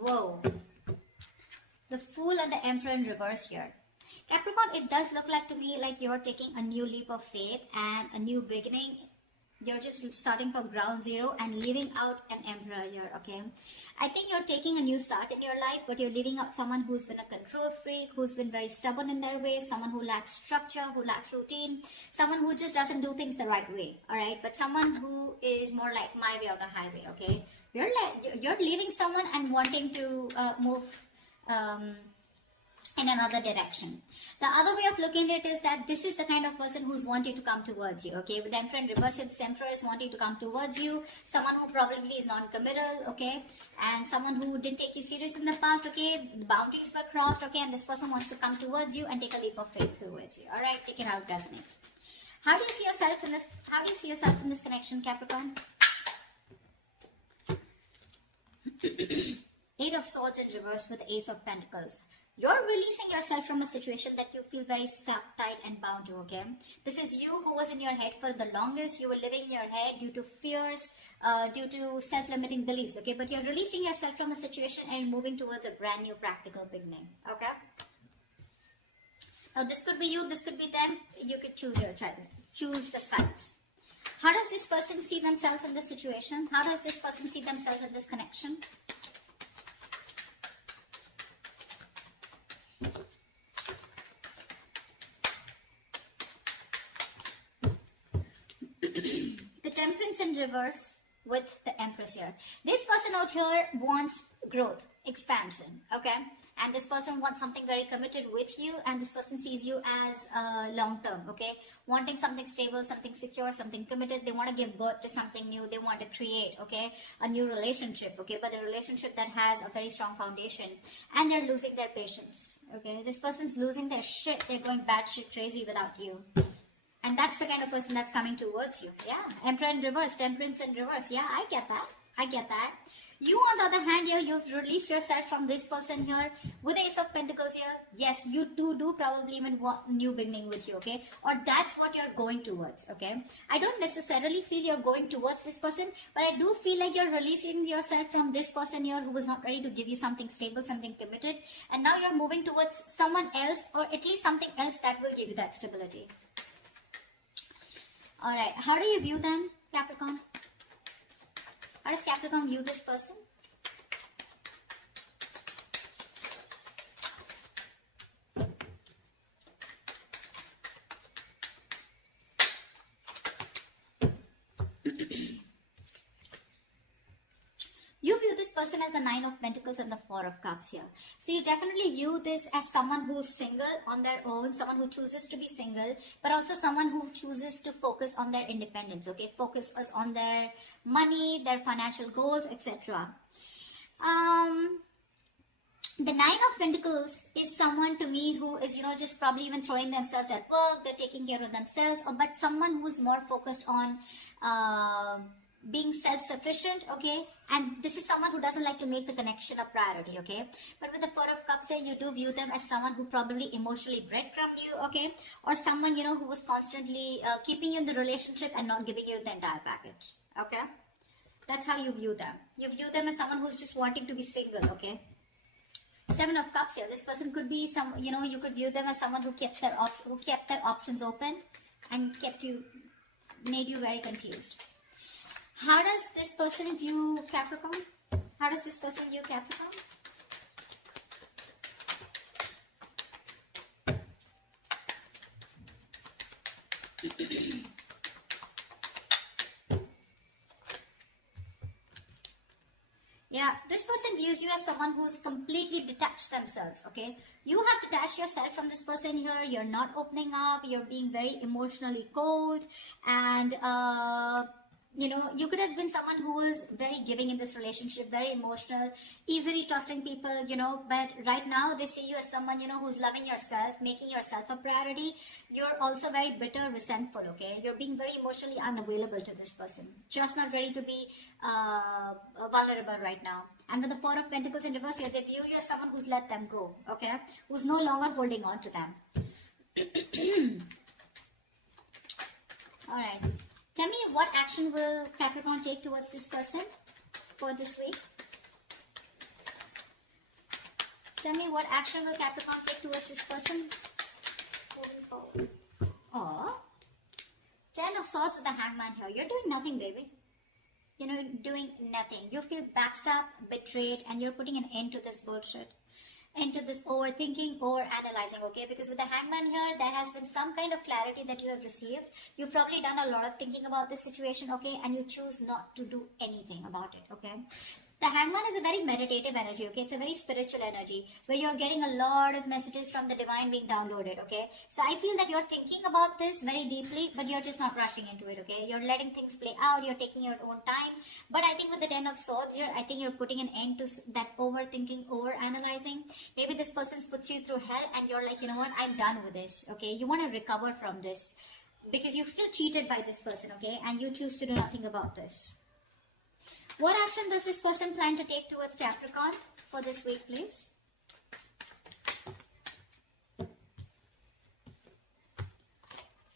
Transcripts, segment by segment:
Whoa. The Fool and the Emperor in reverse here. Capricorn, it does look like to me like you're taking a new leap of faith and a new beginning. You're just starting from ground zero and leaving out an emperor here, okay? I think you're taking a new start in your life, but you're leaving out someone who's been a control freak, who's been very stubborn in their ways, someone who lacks structure, who lacks routine, someone who just doesn't do things the right way, all right? But someone who is more like my way or the highway, okay? You're leaving someone and wanting to move in another direction. The other way of looking at it is that this is the kind of person who's wanting to come towards you, okay? With the Emperor in reverse, this Emperor is wanting to come towards you, someone who probably is non-committal, okay? And someone who didn't take you serious in the past, okay? The boundaries were crossed, okay? And this person wants to come towards you and take a leap of faith towards you, all right? Take it how it resonates. How do you see yourself in this? How do you see yourself in this connection, Capricorn? Eight of Swords in reverse with the Ace of Pentacles. You're releasing yourself from a situation that you feel very stuck, tight, and bound to, okay? This is you who was in your head for the longest. You were living in your head due to fears, due to self-limiting beliefs, okay? But you're releasing yourself from a situation and moving towards a brand new practical beginning, okay? Now, this could be you, this could be them. You could choose your choice. Choose the sides. How does this person see themselves in this situation? How does this person see themselves in this connection? The Temperance in reverse with the Empress here. This person out here wants growth, expansion, okay? And this person wants something very committed with you, and this person sees you as long-term, okay? Wanting something stable, something secure, something committed. They want to give birth to something new. They want to create, okay, a new relationship, okay? But a relationship that has a very strong foundation, and they're losing their patience, okay? This person's losing their shit. They're going batshit crazy without you. And that's the kind of person that's coming towards you. Yeah, Emperor in reverse, Temperance in reverse. Yeah, I get that. I get that. You, on the other hand, here, you've released yourself from this person here with Ace of Pentacles here. Yes, you do probably even want new beginning with you, okay? Or that's what you're going towards, okay? I don't necessarily feel you're going towards this person, but I do feel like you're releasing yourself from this person here who was not ready to give you something stable, something committed. And now you're moving towards someone else, or at least something else that will give you that stability. All right, how do you view them, Capricorn? How does Capricorn view this person? You view this person as the Nine of Pentacles and the Four of Cups here. So you definitely view this as someone who's single on their own, someone who chooses to be single, but also someone who chooses to focus on their independence, okay? Focus on their money, their financial goals, etc. The Nine of Pentacles is someone to me who is, just probably even throwing themselves at work, they're taking care of themselves, but someone who's more focused on being self-sufficient, okay? And this is someone who doesn't like to make the connection a priority, okay? But with the Four of Cups here, you do view them as someone who probably emotionally breadcrumbed you, okay? Or someone, who was constantly keeping you in the relationship and not giving you the entire package, okay? That's how you view them. You view them as someone who's just wanting to be single, okay? Seven of Cups here. This person could be you could view them as someone who kept their options open and made you very confused. How does this person view Capricorn? How does this person view Capricorn? Yeah, this person views you as someone who's completely detached themselves, okay? You have detached yourself from this person here. You're not opening up. You're being very emotionally cold. And, you could have been someone who was very giving in this relationship, very emotional, easily trusting people, but right now they see you as someone, who's loving yourself, making yourself a priority. You're also very bitter, resentful, okay? You're being very emotionally unavailable to this person, just not ready to be vulnerable right now. And with the Four of Pentacles in reverse here, they view you as someone who's let them go, okay? Who's no longer holding on to them. All right. Tell me, what action will Capricorn take towards this person for this week? Tell me, what action will Capricorn take towards this person? Moving forward. Or 10 of Swords with the Hangman here. You're doing nothing, baby. Doing nothing. You feel backstabbed, betrayed, and you're putting an end to this bullshit, into this overthinking or analyzing, okay? Because with the Hangman here, there has been some kind of clarity that you have received. You've probably done a lot of thinking about this situation, okay? And you choose not to do anything about it, okay? The Hangman is a very meditative energy, okay? It's a very spiritual energy where you're getting a lot of messages from the divine being downloaded, okay? So I feel that you're thinking about this very deeply, but you're just not rushing into it, okay? You're letting things play out. You're taking your own time. But I think with the 10 of Swords here, I think you're putting an end to that overthinking, over-analyzing. Maybe this person's put you through hell and you're like, you know what? I'm done with this, okay? You want to recover from this because you feel cheated by this person, okay? And you choose to do nothing about this. What action does this person plan to take towards Capricorn for this week, please?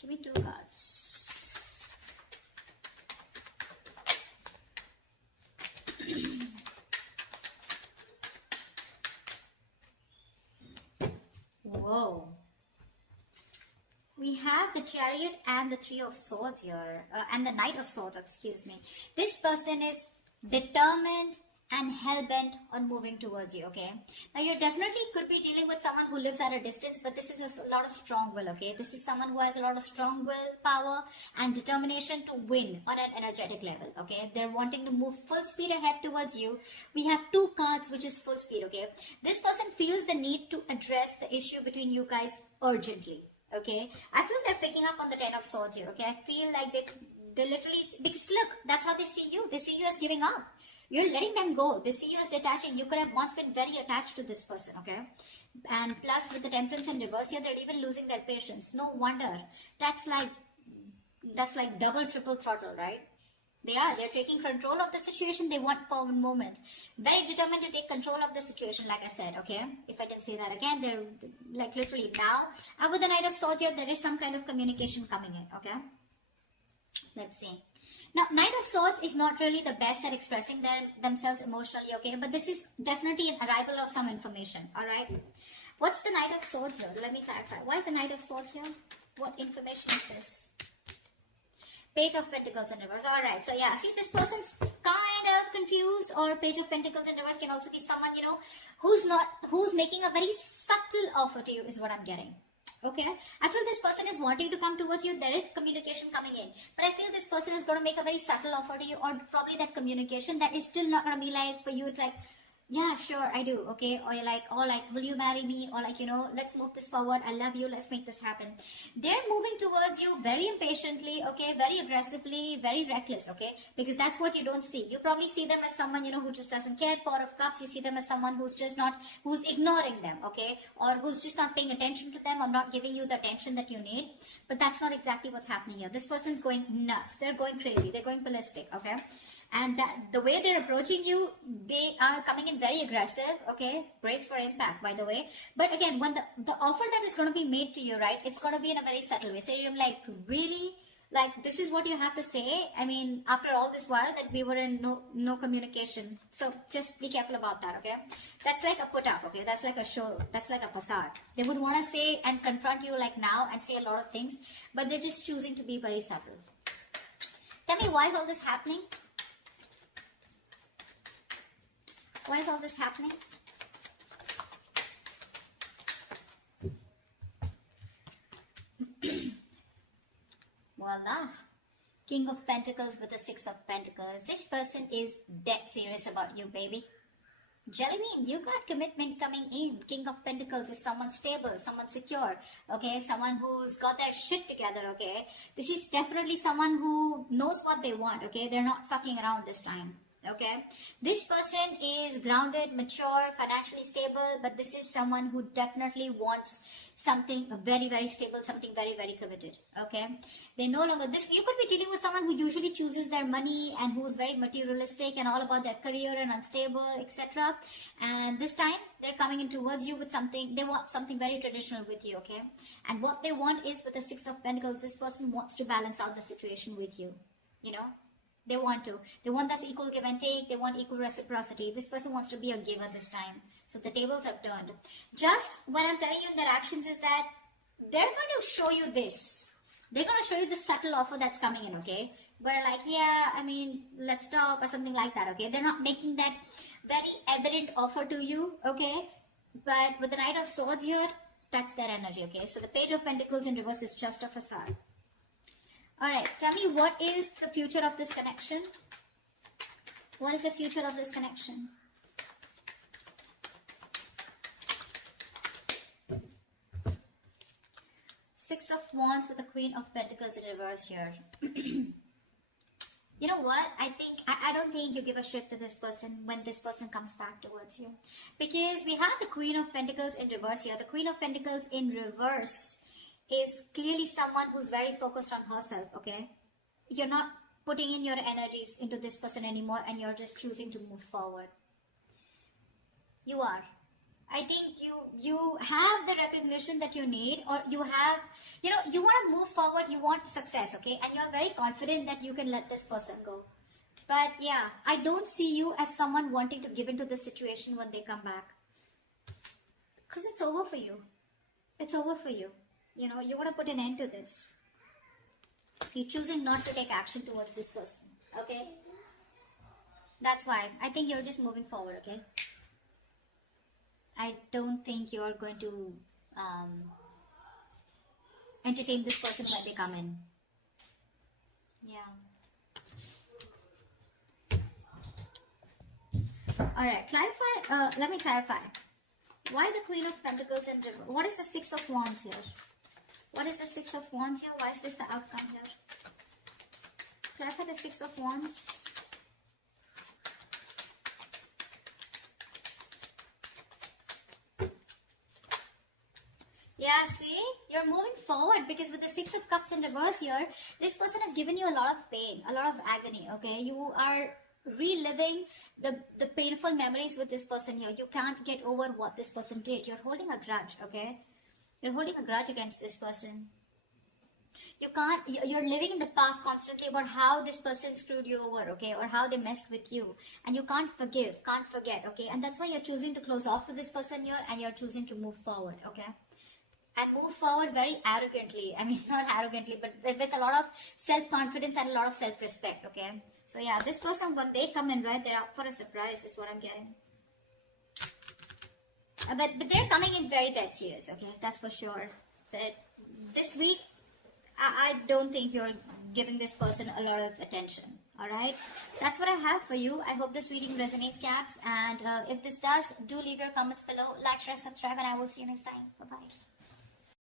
Give me 2 cards. Whoa. We have the Chariot and the 3 of Swords here, and the Knight of Swords, excuse me. This person is determined and hell-bent on moving towards you, okay? Now, you definitely could be dealing with someone who lives at a distance, but this is a lot of strong will, okay? This is someone who has a lot of strong will, power, and determination to win on an energetic level, okay? They're wanting to move full speed ahead towards you. We have 2 cards, which is full speed, okay? This person feels the need to address the issue between you guys urgently, okay? I feel they're picking up on the 10 of Swords here, okay? I feel like they literally, because look, that's how they see you. They see you as giving up. You're letting them go. They see you as detaching. You could have once been very attached to this person, okay? And plus with the Temperance in reverse here, they're even losing their patience. No wonder. That's like double, triple throttle, right? They're taking control of the situation. They want for a moment. Very determined to take control of the situation, like I said, okay? If I can say that again, they're like literally now. And with the Knight of Swords here, there is some kind of communication coming in, okay? Let's see. Now, Knight of Swords is not really the best at expressing themselves emotionally, okay? But this is definitely an arrival of some information, all right? What's the Knight of Swords here? Let me clarify. Why is the Knight of Swords here? What information is this? Page of Pentacles in reverse. All right. So, yeah, see, this person's kind of confused, or Page of Pentacles in reverse can also be someone, who's making a very subtle offer to you is what I'm getting. Okay, I feel this person is wanting to come towards you. There is communication coming in, but I feel this person is going to make a very subtle offer to you, or probably that communication that is still not going to be like, for you, it's like, yeah, sure, I do, okay, or you're like, or like, will you marry me, or like, let's move this forward, I love you, let's make this happen. They're moving towards you very impatiently, okay, very aggressively, very reckless, okay, because that's what you don't see. You probably see them as someone, who just doesn't care. 4 of Cups, you see them as someone who's just not, who's ignoring them, okay, or who's just not paying attention to them, or not giving you the attention that you need. But that's not exactly what's happening here. This person's going nuts. They're going crazy. They're going ballistic, okay. And the way they're approaching you, they are coming in very aggressive, okay? Brace for impact, by the way. But again, when the offer that is going to be made to you, right, it's going to be in a very subtle way. So you're like, really? Like, this is what you have to say? I mean, after all this while that we were in no communication. So just be careful about that, okay? That's like a put up, okay? That's like a show. That's like a facade. They would want to say and confront you like now and say a lot of things, but they're just choosing to be very subtle. Tell me, why is all this happening? Why is all this happening? Voila. King of Pentacles with the 6 of Pentacles. This person is dead serious about you, baby. Jellybean, you got commitment coming in. King of Pentacles is someone stable, someone secure, okay? Someone who's got their shit together, okay? This is definitely someone who knows what they want, okay? They're not fucking around this time. Okay, this person is grounded, mature, financially stable, but this is someone who definitely wants something very, very stable, something very, very committed. Okay, they no longer, you could be dealing with someone who usually chooses their money and who's very materialistic and all about their career and unstable, etc. And this time they're coming in towards you with something, they want something very traditional with you. Okay, and what they want is, with the 6 of Pentacles, this person wants to balance out the situation with you, They want to. They want this equal give and take. They want equal reciprocity. This person wants to be a giver this time. So the tables have turned. Just what I'm telling you in their actions is that they're going to show you this. They're going to show you the subtle offer that's coming in, okay? Where like, yeah, I mean, let's talk or something like that, okay? They're not making that very evident offer to you, okay? But with the Knight of Swords here, that's their energy, okay? So the Page of Pentacles in reverse is just a facade. Alright, tell me, what is the future of this connection? What is the future of this connection? Six of Wands with the Queen of Pentacles in reverse here. You know what? I don't think you give a shit to this person when this person comes back towards you. Because we have the Queen of Pentacles in reverse here. The Queen of Pentacles in reverse is clearly someone who's very focused on herself, okay? You're not putting in your energies into this person anymore and you're just choosing to move forward. You are. I think you have the recognition that you need, or you have, you know, you want to move forward, you want success, okay? And you're very confident that you can let this person go. But yeah, I don't see you as someone wanting to give into the situation when they come back. Because it's over for you. It's over for you. You know, you want to put an end to this. You're choosing not to take action towards this person, okay? That's why. I think you're just moving forward, okay? I don't think you're going to entertain this person when they come in. Yeah. Alright, clarify. Let me clarify. Why the Queen of Pentacles and what is the Six of Wands here? What is the Six of Wands here? Why is this the outcome here? Clarify the Six of Wands. Yeah, see? You're moving forward because with the Six of Cups in reverse here, this person has given you a lot of pain, a lot of agony, okay? You are reliving the painful memories with this person here. You can't get over what this person did. You're holding a grudge, okay? You're holding a grudge against this person. You're living in the past constantly about how this person screwed you over, okay? Or how they messed with you. And you can't forgive, can't forget, okay? And that's why you're choosing to close off to this person here and you're choosing to move forward, okay? And move forward very arrogantly. I mean, not arrogantly, but with a lot of self-confidence and a lot of self-respect, okay? So yeah, this person, when they come in, right, they're up for a surprise, is what I'm getting. But they're coming in very dead serious, okay? That's for sure. But this week, I don't think you're giving this person a lot of attention, alright? That's what I have for you. I hope this reading resonates, Caps. And if this does, do leave your comments below. Like, share, subscribe, and I will see you next time. Bye-bye.